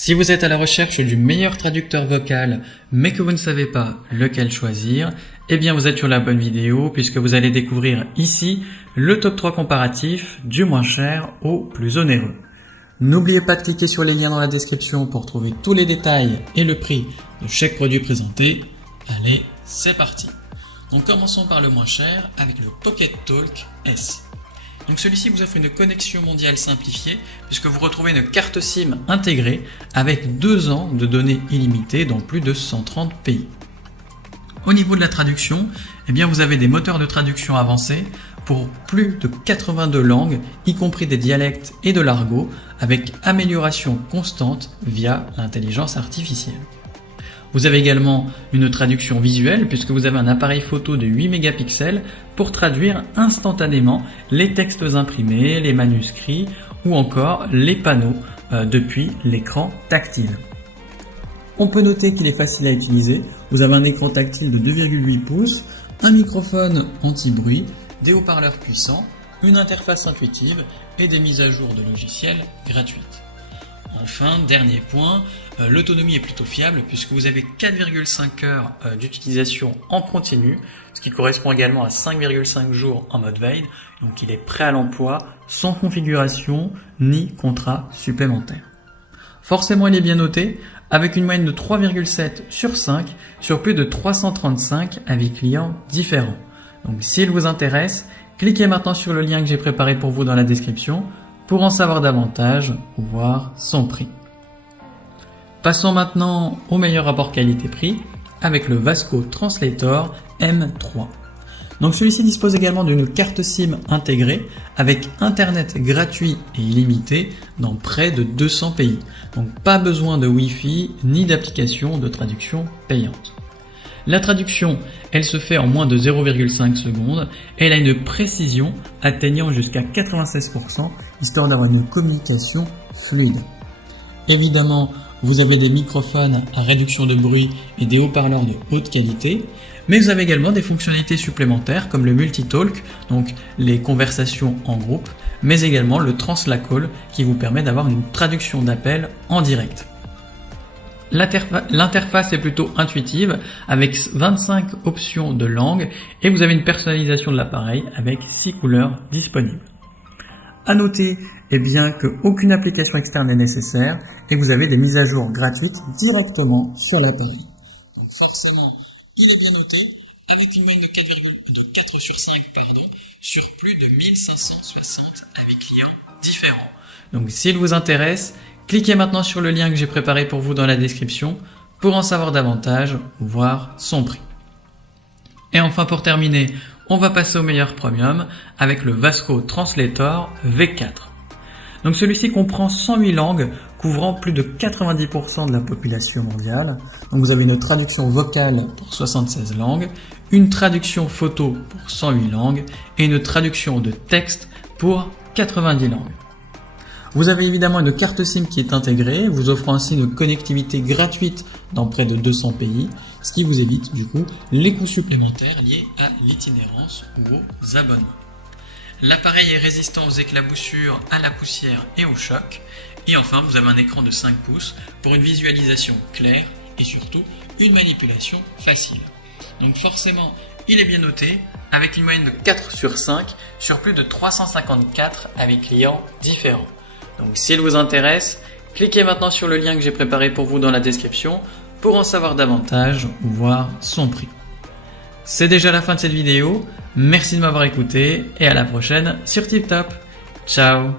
Si vous êtes à la recherche du meilleur traducteur vocal, mais que vous ne savez pas lequel choisir, eh bien vous êtes sur la bonne vidéo puisque vous allez découvrir ici le top 3 comparatif du moins cher au plus onéreux. N'oubliez pas de cliquer sur les liens dans la description pour trouver tous les détails et le prix de chaque produit présenté. Allez, c'est parti. Donc commençons par le moins cher avec le Pocket Talk S. Donc celui-ci vous offre une connexion mondiale simplifiée puisque vous retrouvez une carte SIM intégrée avec 2 ans de données illimitées dans plus de 130 pays. Au niveau de la traduction, eh bien vous avez des moteurs de traduction avancés pour plus de 82 langues, y compris des dialectes et de l'argot, avec amélioration constante via l'intelligence artificielle. Vous avez également une traduction visuelle puisque vous avez un appareil photo de 8 mégapixels pour traduire instantanément les textes imprimés, les manuscrits ou encore les panneaux depuis l'écran tactile. On peut noter qu'il est facile à utiliser. Vous avez un écran tactile de 2,8 pouces, un microphone anti-bruit, des haut-parleurs puissants, une interface intuitive et des mises à jour de logiciels gratuites. Enfin, dernier point, l'autonomie est plutôt fiable puisque vous avez 4,5 heures d'utilisation en continu, ce qui correspond également à 5,5 jours en mode veille, donc il est prêt à l'emploi sans configuration ni contrat supplémentaire. Forcément il est bien noté, avec une moyenne de 3,7 sur 5 sur plus de 335 avis clients différents. Donc s'il vous intéresse, cliquez maintenant sur le lien que j'ai préparé pour vous dans la description pour en savoir davantage ou voir son prix. Passons maintenant au meilleur rapport qualité-prix avec le Vasco Translator M3. Donc celui-ci dispose également d'une carte SIM intégrée avec internet gratuit et illimité dans près de 200 pays. Donc pas besoin de Wi-Fi ni d'application de traduction payante. La traduction, elle se fait en moins de 0,5 secondes et elle a une précision atteignant jusqu'à 96%, histoire d'avoir une communication fluide. Évidemment, vous avez des microphones à réduction de bruit et des haut-parleurs de haute qualité, mais vous avez également des fonctionnalités supplémentaires comme le multitalk, donc les conversations en groupe, mais également le translacall qui vous permet d'avoir une traduction d'appel en direct. L'interface est plutôt intuitive avec 25 options de langue et vous avez une personnalisation de l'appareil avec 6 couleurs disponibles. À noter qu'aucune application externe n'est nécessaire et que vous avez des mises à jour gratuites directement sur l'appareil. Donc forcément, il est bien noté avec une moyenne de 4 sur 5 sur plus de 1560 avis clients différents. Donc s'il vous intéresse, cliquez maintenant sur le lien que j'ai préparé pour vous dans la description pour en savoir davantage ou voir son prix. Et enfin pour terminer, on va passer au meilleur premium avec le Vasco Translator V4. Donc celui-ci comprend 108 langues couvrant plus de 90% de la population mondiale. Donc vous avez une traduction vocale pour 76 langues, une traduction photo pour 108 langues et une traduction de texte pour 90 langues. Vous avez évidemment une carte SIM qui est intégrée, vous offrant ainsi une connectivité gratuite dans près de 200 pays, ce qui vous évite du coup les coûts supplémentaires liés à l'itinérance ou aux abonnements. L'appareil est résistant aux éclaboussures, à la poussière et au choc. Et enfin, vous avez un écran de 5 pouces pour une visualisation claire et surtout une manipulation facile. Donc forcément, il est bien noté avec une moyenne de 4 sur 5 sur plus de 354 avis clients différents. Donc s'il vous intéresse, cliquez maintenant sur le lien que j'ai préparé pour vous dans la description pour en savoir davantage ou voir son prix. C'est déjà la fin de cette vidéo, merci de m'avoir écouté et à la prochaine sur TipTop. Ciao.